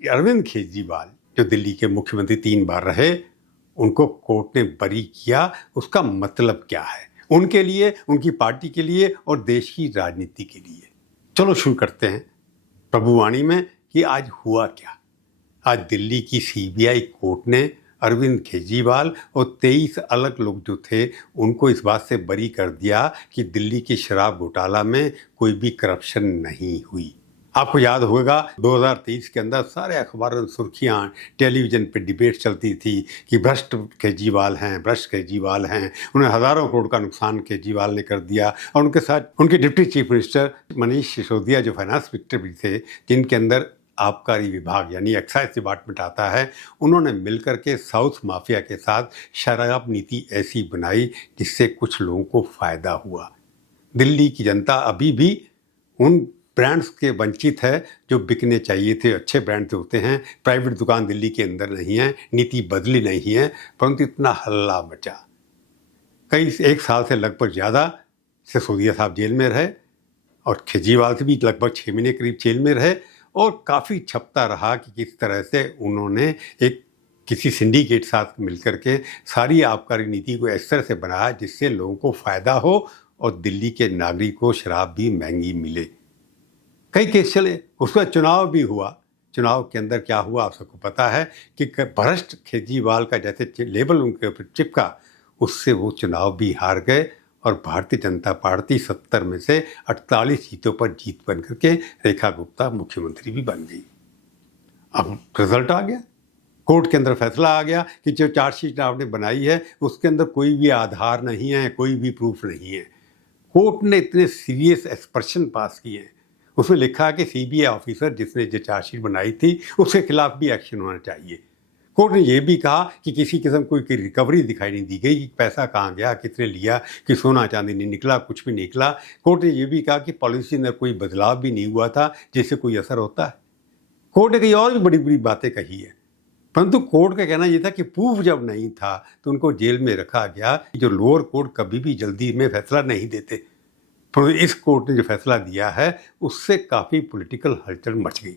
अरविंद केजरीवाल जो दिल्ली के मुख्यमंत्री 3 बार रहे, उनको कोर्ट ने बरी किया। उसका मतलब क्या है उनके लिए, उनकी पार्टी के लिए और देश की राजनीति के लिए? चलो शुरू करते हैं प्रभुवाणी में कि आज हुआ क्या। आज दिल्ली की सीबीआई कोर्ट ने अरविंद केजरीवाल और 23 अलग लोग जो थे उनको इस बात से बरी कर दिया कि दिल्ली के शराब घोटाला में कोई भी करप्शन नहीं हुई। आपको याद होगा 2023 के अंदर सारे अखबारों में सुर्खियां, टेलीविज़न पे डिबेट चलती थी कि भ्रष्ट केजरीवाल हैं, भ्रष्ट केजरीवाल हैं। उन्हें हज़ारों करोड़ का नुकसान केजरीवाल ने कर दिया और उनके साथ उनके deputy chief minister Manish Sisodia जो फाइनेंस मिनिस्टर भी थे, जिनके अंदर आबकारी विभाग यानी एक्साइज डिपार्टमेंट आता है, उन्होंने मिलकर के साउथ माफिया के साथ शराब नीति ऐसी बनाई जिससे कुछ लोगों को फ़ायदा हुआ। दिल्ली की जनता अभी भी उन ब्रांड्स के वंचित है जो बिकने चाहिए थे। अच्छे ब्रांड तो होते हैं, प्राइवेट दुकान दिल्ली के अंदर नहीं है, नीति बदली नहीं है, परंतु इतना हल्ला मचा। कई 1 साल से लगभग ज़्यादा सिसोदिया साहब जेल में रहे और केजरीवाल से भी लगभग 6 महीने करीब जेल में रहे और काफ़ी छपता रहा कि किस तरह से उन्होंने एक किसी सिंडिकेट साथ मिलकर के सारी आबकारी नीति को इस तरह से बनाया जिससे लोगों को फ़ायदा हो और दिल्ली के नागरिक को शराब भी महंगी मिले। कई केस चले, उसका चुनाव भी हुआ। चुनाव के अंदर क्या हुआ आप सबको पता है कि भ्रष्ट केजरीवाल का जैसे लेबल उनके ऊपर चिपका, उससे वो चुनाव भी हार गए और भारतीय जनता पार्टी 70 में से 48 सीटों पर जीत बन करके रेखा गुप्ता मुख्यमंत्री भी बन गई। अब रिजल्ट आ गया, कोर्ट के अंदर फैसला आ गया कि जो चार्जशीट आपने बनाई है उसके अंदर कोई भी आधार नहीं है, कोई भी प्रूफ नहीं है। कोर्ट ने इतने सीरियस एक्सप्रेशन पास किए हैं, उसमें लिखा कि सीबीआई ऑफिसर जिसने जो चार्जशीट बनाई थी उसके खिलाफ भी एक्शन होना चाहिए। कोर्ट ने यह भी कहा कि किसी किस्म कोई रिकवरी दिखाई नहीं दी गई कि पैसा कहाँ गया, किसने लिया, कि सोना चांदी नहीं निकला, कुछ भी निकला। कोर्ट ने यह भी कहा कि पॉलिसी में कोई बदलाव भी नहीं हुआ था जिससे कोई असर होता है। कोर्ट ने कई और भी बड़ी बड़ी बातें कही है, परंतु कोर्ट का कहना यह था कि प्रूफ जब नहीं था तो उनको जेल में रखा गया। जो लोअर कोर्ट कभी भी जल्दी में फैसला नहीं देते, पर इस कोर्ट ने जो फैसला दिया है उससे काफ़ी पॉलिटिकल हलचल मच गई।